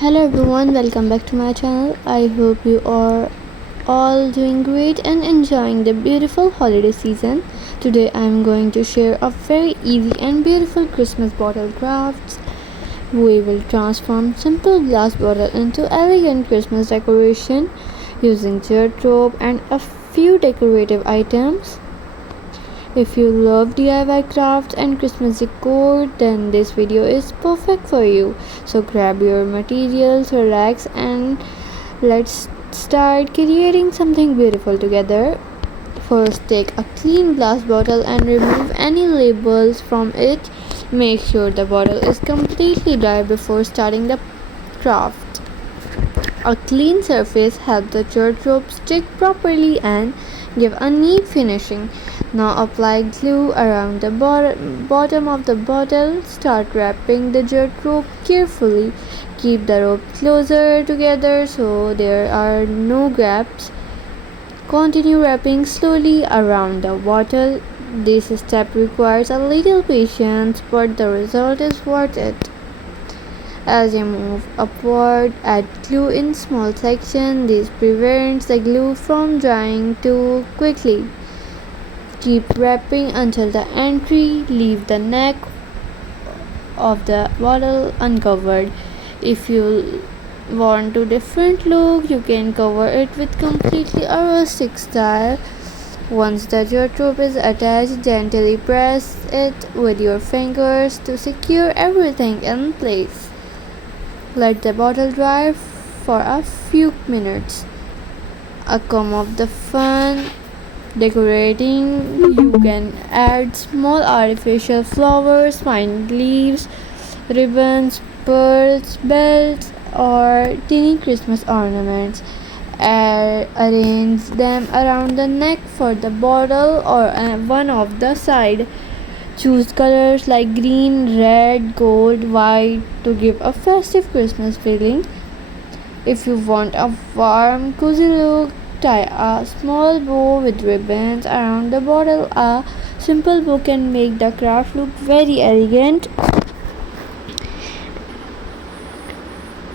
Hello everyone, welcome back to my channel. I hope you are all doing great and enjoying the beautiful holiday season. Today I am going to share a very easy and beautiful Christmas bottle crafts. We will transform simple glass bottle into elegant Christmas decoration using jute rope and a few decorative items. If you love DIY crafts and Christmas decor, then this video is perfect for you. So grab your materials, relax, and let's start creating something beautiful together. First, take a clean glass bottle and remove any labels from it. Make sure the bottle is completely dry before starting the craft. A clean surface helps the jute rope stick properly and give a neat finishing. Now apply glue around the bottom of the bottle. Start wrapping the jute rope carefully. Keep the rope closer together so there are no gaps. Continue wrapping slowly around the bottle. This step requires a little patience, but the result is worth it. As you move upward, add glue in small sections. This prevents the glue from drying too quickly. Keep wrapping until the entry. Leave the neck of the bottle uncovered. If you want a different look, you can cover it with completely a rustic style. Once the jute rope is attached, gently press it with your fingers to secure everything in place. Let the bottle dry for a few minutes. Come of the fun decorating, you can add small artificial flowers, pine leaves, ribbons, pearls, bells, or teeny Christmas ornaments. Arrange them around the neck for the bottle or one of the side. Choose colors like green, red, gold, white to give a festive Christmas feeling. If you want a warm, cozy look, tie a small bow with ribbons around the bottle. A simple bow can make the craft look very elegant.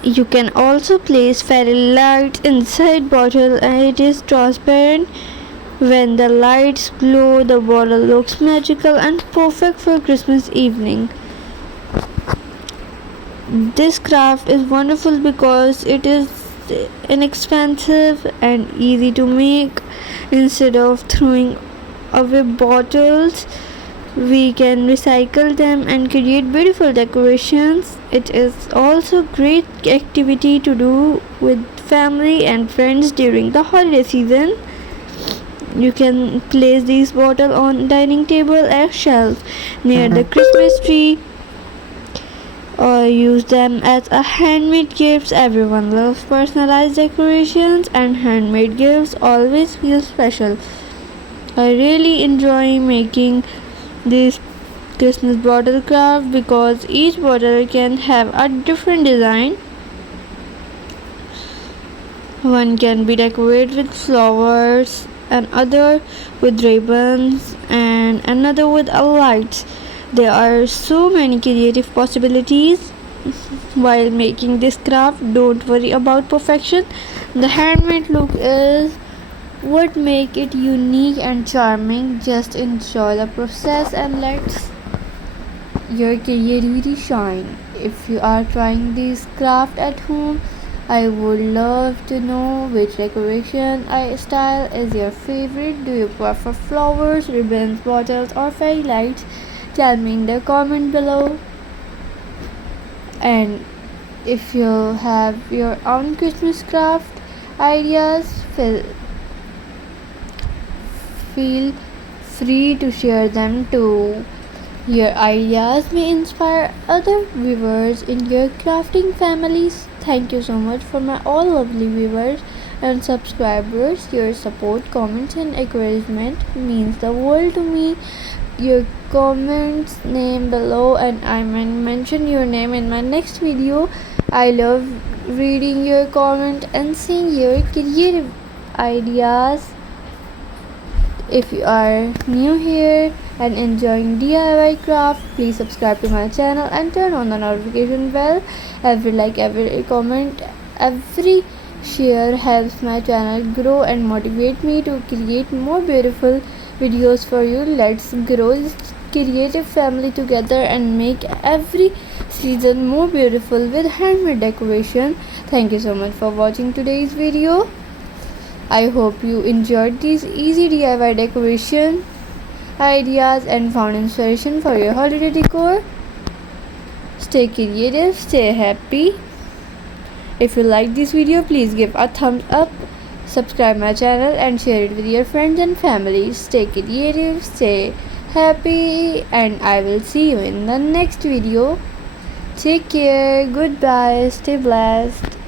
You can also place fairy lights inside bottle and it is transparent. When the lights glow, the bottle looks magical and perfect for Christmas evening. This craft is wonderful because it is inexpensive and easy to make. Instead of throwing away bottles, we can recycle them and create beautiful decorations. It is also great activity to do with family and friends during the holiday season. You can place these bottles on dining table as shelves near the Christmas tree or use them as a handmade gifts. Everyone loves personalized decorations and handmade gifts always feel special. I really enjoy making this Christmas bottle craft because each bottle can have a different design. One can be decorated with flowers, another with ribbons, and another with a lights. There are so many creative possibilities while making this craft. Don't worry about perfection. The handmade look is what make it unique and charming. Just enjoy the process and let your creativity shine. If you are trying this craft at home, I would love to know which decoration style is your favorite. Do you prefer flowers, ribbons, bottles, or fairy lights? Tell me in the comment below. And if you have your own Christmas craft ideas, feel free to share them too. Your ideas may inspire other viewers in your crafting families. Thank you so much for my all lovely viewers and subscribers. Your support, comments, and encouragement means the world to me. Your comments name below and I may mention your name in my next video. I love reading your comment and seeing your creative ideas. If you are new here, and enjoying DIY craft, please subscribe to my channel and turn on the notification bell. Every like, every comment, every share helps my channel grow and motivate me to create more beautiful videos for you. Let's grow this creative family together and make every season more beautiful with handmade decoration. Thank you so much for watching today's video. I hope you enjoyed these easy DIY decoration ideas and found inspiration for your holiday decor. Stay creative, stay happy. If you like this video, please give a thumbs up, subscribe my channel and share it with your friends and family. Stay creative, stay happy, and I will see you in the next video. Take care, goodbye, stay blessed.